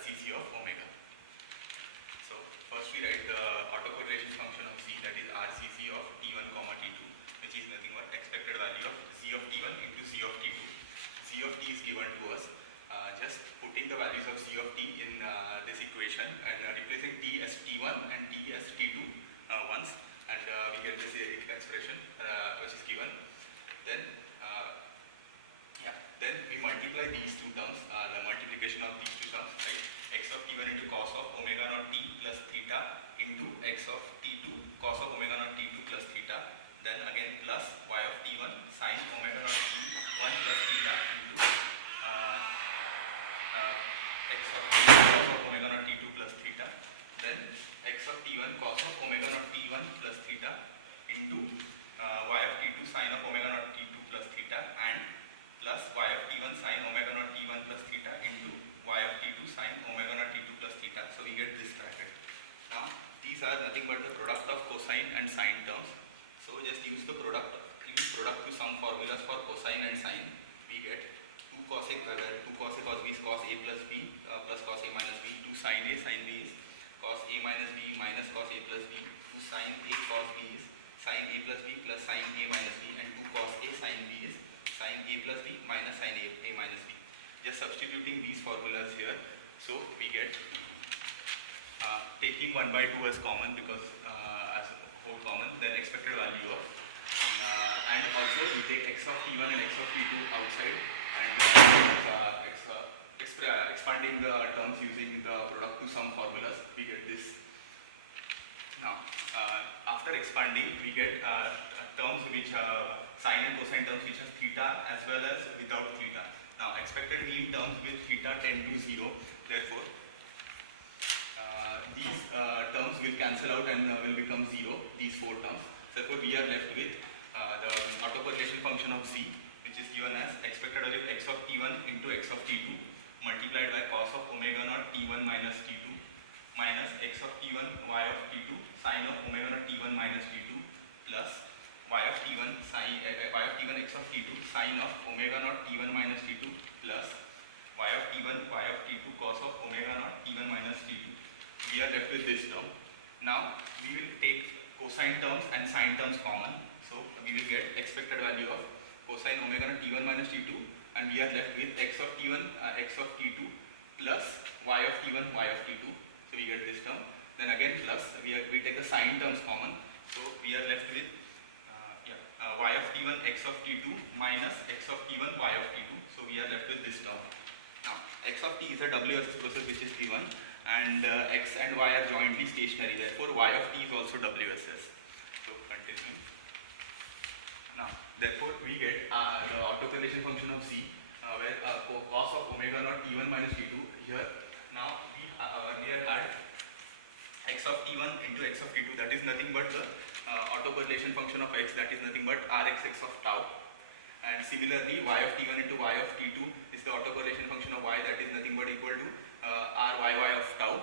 Cc of omega. So first we write the autocorrelation function of Z, that is RCC of T1 comma T2, which is nothing but expected value of Z of T1 into Z of T2. Z of T is given to us. Just putting the values of Z of T in this equation and replacing T as T1 and T as T2 once, and we get this expression which is given. Then we multiply these two terms, the multiplication of these two terms, like x of T1 into cos of omega naught T plus theta into x of T2 cos of omega naught T2 plus theta, then again plus y of T1 sin omega naught T1 plus theta into x of T1 cos of omega naught T2 plus theta, then x of T1 cos of omega naught T1 plus theta into y of T2 sin of omega naught T2 plus theta and plus y of T1 sin omega naught T1 plus theta into y of T2 sin omega naught T2 plus theta. So we get this bracket. Now these are nothing but the product of cosine and sine terms. So just use the product to sum formulas for cosine and sine. We get 2 cos A cos B is cos A plus B plus cos A minus B. 2 sin A sin B is cos A minus B minus cos A plus B. 2 sin A cos B is sin A plus B plus sin A minus B, and 2 cos A sin B is sin A plus B minus sin A minus B. Just substituting these formulas here, so we get taking 1 by 2 as common, because as whole common, then expected value of and also we take x of T1 and x of T2 outside and expanding the terms using the product to sum formulas, we get this. Now after expanding, we get terms which sine and cosine terms which has theta as well as without theta. Now expected mean terms with theta tend to 0, therefore these terms will cancel out and will become 0, these 4 terms. Therefore we are left with the autocorrelation function of Z, which is given as expected value of x of T1 into x of T2 multiplied by cos of omega naught T1 minus T2 minus x of T1 y of T2 sin of omega naught T1 minus T2 plus y of T1 x of T2 sin of omega naught T1 minus T2 plus y of T2 cos of omega naught T1 minus T2. We are left with this term. Now we will take cosine terms and sine terms common, so we will get expected value of cosine omega naught T1 minus T2, and we are left with x of T1 x of T2 plus y of T1 y of T2, so we get this term. Then again plus we take the sine terms common, so we are left with y of T1 x of T2 minus x of T1 y of T2, so we are left with this term. Now x of T is a WSS process which is given, and x and y are jointly stationary, therefore y of T is also WSS. So continue. Now therefore we get the autocorrelation function of Z, where cos of omega naught T1 minus T2 here. Now we earlier had x of T1 into x of T2, that is nothing but the autocorrelation function of x, that is nothing but Rx of tau, and similarly y of T1 into y of T2 is the autocorrelation function of y, that is nothing but equal to Ryy of tau.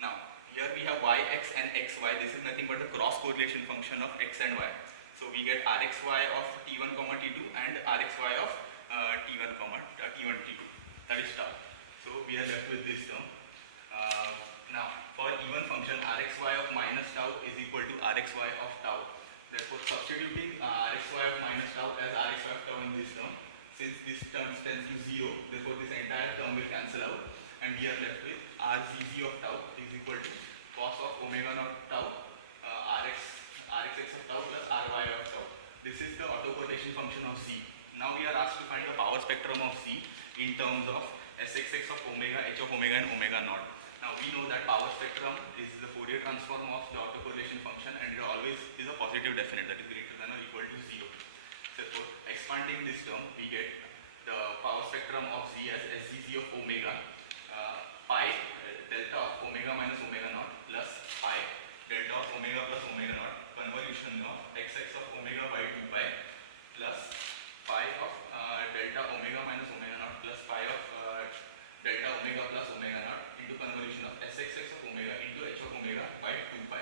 Now here we have yx and xy, this is nothing but the cross correlation function of x and y, so we get Rxy of T1 comma T2 and Rxy of T1 comma T1 T2, that is tau. So we are left with this term. Now for even function, Rxy of minus tau is equal to Rxy of tau. Therefore substituting Rxy of minus tau as Rxy of tau in this term, since this term tends to 0, therefore this entire term will cancel out, and we are left with Rcc of tau is equal to cos of omega naught tau Rxx of tau plus Ry of tau. This is the autocorrelation function of Z. Now we are asked to find the power spectrum of Z in terms of Sxx of omega, h of omega and omega naught. Now we know that power spectrum is the Fourier transform of the autocorrelation function, and it always is a positive definite, that is greater than or equal to 0. Therefore expanding this term, we get the power spectrum of Z as Scc of omega pi delta of omega minus omega naught plus pi delta of omega plus omega naught convolution of xx of omega by 2 pi plus pi of delta omega minus omega naught plus pi of delta omega plus omega naught into convolution of Sxx of omega into h of omega by 2 pi.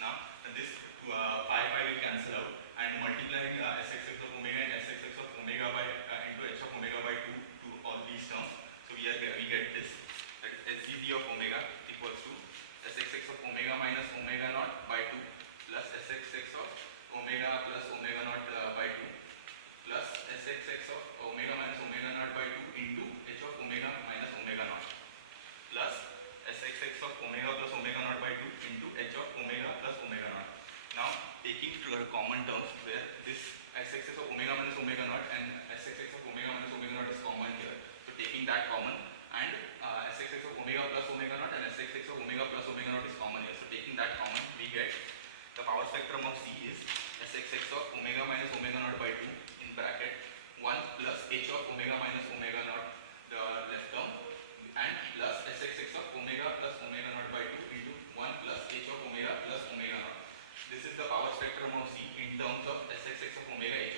Now this pi will cancel out, and multiplying Sxx of omega and Sxx of omega by into h of omega by 2 to all these terms, so we get this, that is omega plus omega naught and sxx of omega plus omega naught is common here. So taking that common, we get the power spectrum of C is sxx of omega minus omega naught by 2 in bracket 1 plus h of omega minus omega naught, the left term, and plus sxx of omega plus omega naught by 2 into 1 plus h of omega plus omega naught. This is the power spectrum of C in terms of sxx of omega